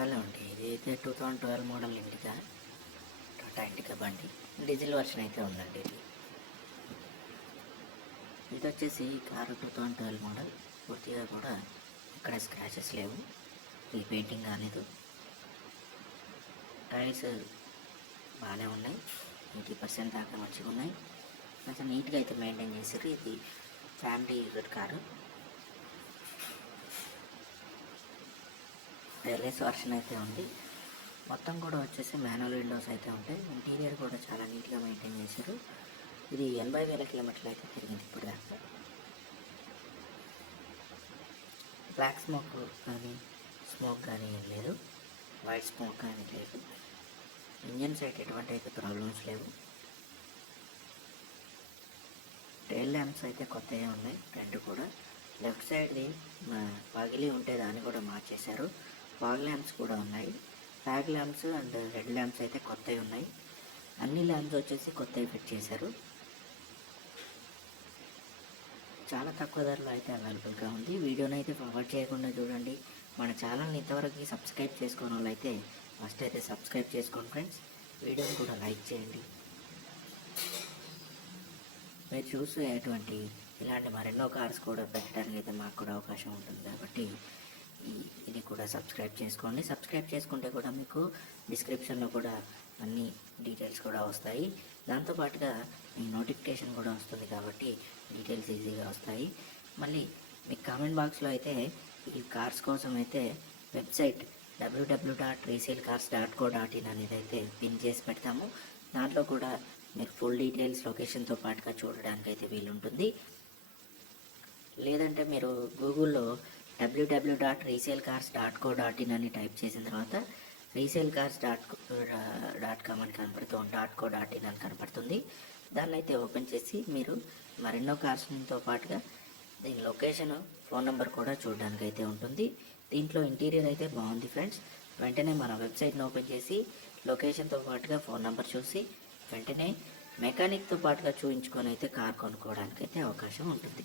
Hello అండి, ఇది అయితే 2012 మోడల్ ఇండికా, టాటా ఇండికా బండి. డీజిల్ వర్షన్ అయితే ఉందండి. ఇది వచ్చేసి కారు 2012 మోడల్. పూర్తిగా కూడా ఇక్కడ స్క్రాచెస్ లేవు, ఈ పెయింటింగ్ కాలేదు. టైర్స్ బాగానే ఉన్నాయి, 80% దాకా మంచిగా ఉన్నాయి. కొంచెం నీట్గా అయితే మెయింటైన్ చేసారు. ఇది family user car. LS version అయితే ఉంది. మొత్తం కూడా వచ్చేసి మాన్యువల్ విండోస్ అయితే ఉంటాయి. ఇంటీరియర్ కూడా చాలా నీట్గా మెయింటైన్ చేశారు. ఇది 80,000 కిలోమీటర్లు అయితే తిరిగింది ఇప్పుడు దాకా. బ్లాక్ స్మోక్ కానీ ఏం లేదు, వైట్ స్మోక్ కానీ లేదు. ఇంజన్ సైడ్ ఎటువంటి అయితే ప్రాబ్లమ్స్ లేవు. టైల్ ల్యాంప్స్ అయితే కొత్తగా ఉన్నాయి రెండు కూడా. లెఫ్ట్ సైడ్ది పగిలి ఉంటే దాన్ని కూడా మార్చేశారు. ఫాగ్ ల్యాంప్స్ కూడా ఉన్నాయి. Fag lamps and head lamps అయితే కొత్తవి ఉన్నాయి. అన్ని ల్యాంప్స్ వచ్చేసి కొత్తవి ఫిట్ చేశారు. చాలా తక్కువ ధరలో అయితే అవైలబుల్గా ఉంది. వీడియోని అయితే ఫార్వర్డ్ చేయకుండా చూడండి. మన ఛానల్ని ఇంతవరకు సబ్స్క్రైబ్ చేసుకున్న వాళ్ళు అయితే ఫస్ట్ అయితే సబ్స్క్రైబ్ చేసుకోండి ఫ్రెండ్స్. వీడియోని కూడా లైక్ చేయండి. మీరు చూసేటువంటి ఇలాంటి మరెన్నో కార్స్ కూడా పెట్టడానికి అయితే మాకు కూడా అవకాశం ఉంటుంది కాబట్టి ఇది కూడా సబ్స్క్రైబ్ చేసుకోండి. సబ్స్క్రైబ్ చేసుకుంటే కూడా మీకు డిస్క్రిప్షన్లో కూడా అన్ని డీటెయిల్స్ కూడా వస్తాయి. దాంతోపాటుగా మీ నోటిఫికేషన్ కూడా వస్తుంది కాబట్టి డీటెయిల్స్ ఈజీగా వస్తాయి. మళ్ళీ మీకు కామెంట్ బాక్స్లో అయితే ఈ కార్స్ కోసం అయితే వెబ్సైట్ www.resaleCars.co.in అనేది అయితే పిన్ చేసి పెడతాము. దాంట్లో కూడా మీకు ఫుల్ డీటెయిల్స్ లొకేషన్తో పాటుగా చూడడానికి అయితే వీలుంటుంది. లేదంటే మీరు గూగుల్లో www.resaleCars.co.in అని టైప్ చేసిన తర్వాత resaleCars.com అని కనపడుతుంది, .co.in అని కనపడుతుంది. దాన్ని అయితే ఓపెన్ చేసి మీరు మరెన్నో కార్స్తో పాటుగా దీని లొకేషన్, ఫోన్ నెంబర్ కూడా చూడడానికి అయితే ఉంటుంది. దీంట్లో ఇంటీరియర్ అయితే బాగుంది ఫ్రెండ్స్. వెంటనే మన వెబ్సైట్ని ఓపెన్ చేసి లొకేషన్తో పాటుగా ఫోన్ నెంబర్ చూసి వెంటనే మెకానిక్తో పాటుగా చూపించుకొని అయితే కార్ కొనుక్కోవడానికి అయితే అవకాశం ఉంటుంది.